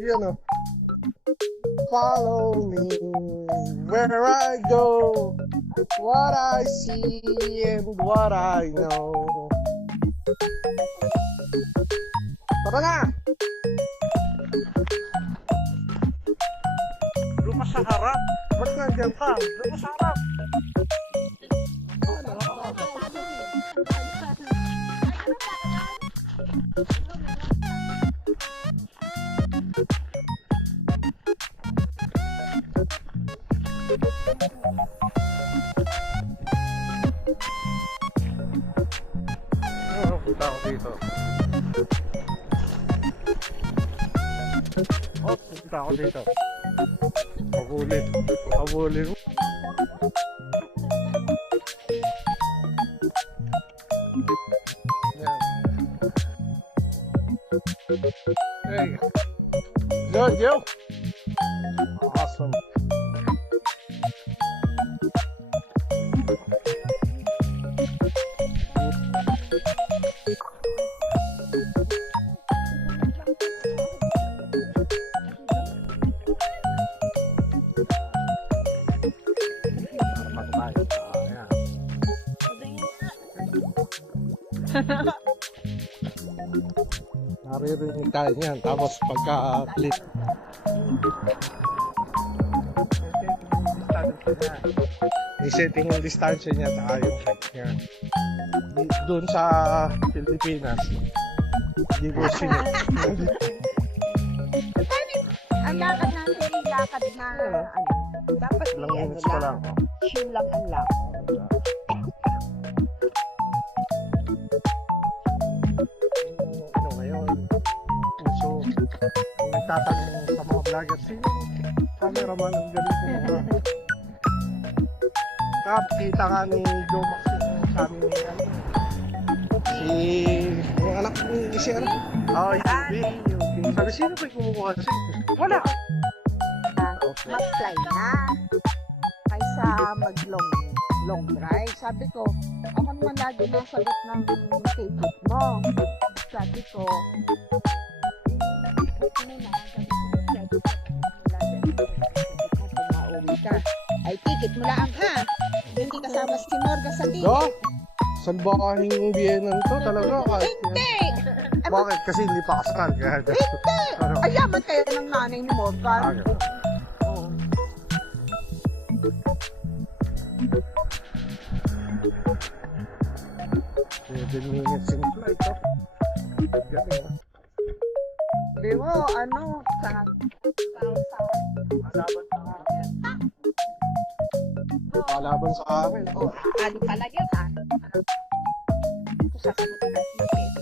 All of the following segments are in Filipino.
Yan o. Follow me where I go, what I see and what I know. Tara na! Lumas sa harap. Ba't nandiyan ka? Lumas sa harap. Punta ako dito. Punta ako dito. Pabulin. Pabulin. Yan. Hey. Yo. Awesome. Naririnig tayo niyan. Tapos pagka-click. I-setting yung distansya niya tayo yung height niya. Doon sa Pilipinas, hindi ko sinet. Ang lakad natin ay lakad na ano. Dapat Ilang minutes pa lang. chill lang ang lakad. Ano ngayon? Puso. Kung nagtatanong sa mga vlogger, sino cameraman ang ganito mga kita ka ni Joe Max sa amin ni ano? Yung anak ni si ano? Yubi. Sabi, sino ba yung kumukuha sa'yo? Wala! Mag-fly na. Kaysa mag-long drive. Sabi ko, ako naman lagi nasagot ng ticket mo. Sabi ko, mauwi ka. Ay, ticket mo lang ha. Hindi kasama si Morga sa ticket. No? Salbahing biyenan to talaga. Hindi! Bakit? Kasi hindi pa kasal. Kaya ano? Ay, yaman kayo ng nanay ni Morgan. Oo. 7 minutes in flight, oh. Galing, ah. Di mo, ano, sa Palaban sa amin, oh. ano pala yun, ha? Ito sa kamutin na ticket.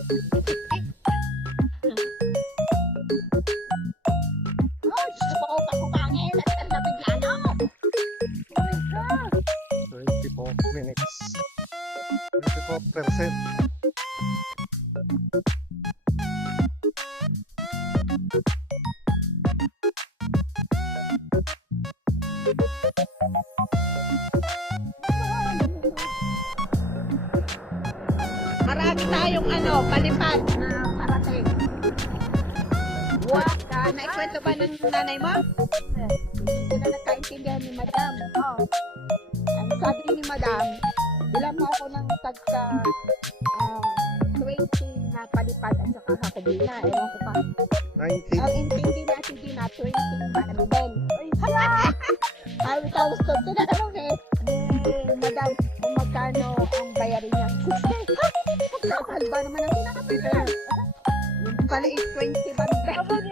Oh, gusto ko pakupangin. Ang nabigla na. Oh my God. 24 minutes. 24%. Marami tayong ano, palipad na parating. What? Naikwento ba ng nanay mo? Sila nagkaintindihan ni Madam. Oh. Ang sabi ni Madam, bilang mo ako ng tagka 20 na palipad at saka hakubina. Ewan ko pa. 19. Ang intindi natin din na 20 ano din. Ay, tapos ko tinatanong Madam, kung magkano ang bayarin niya? 60. Magkakal ba naman ang tinakapit? Yung pala is 20 banda.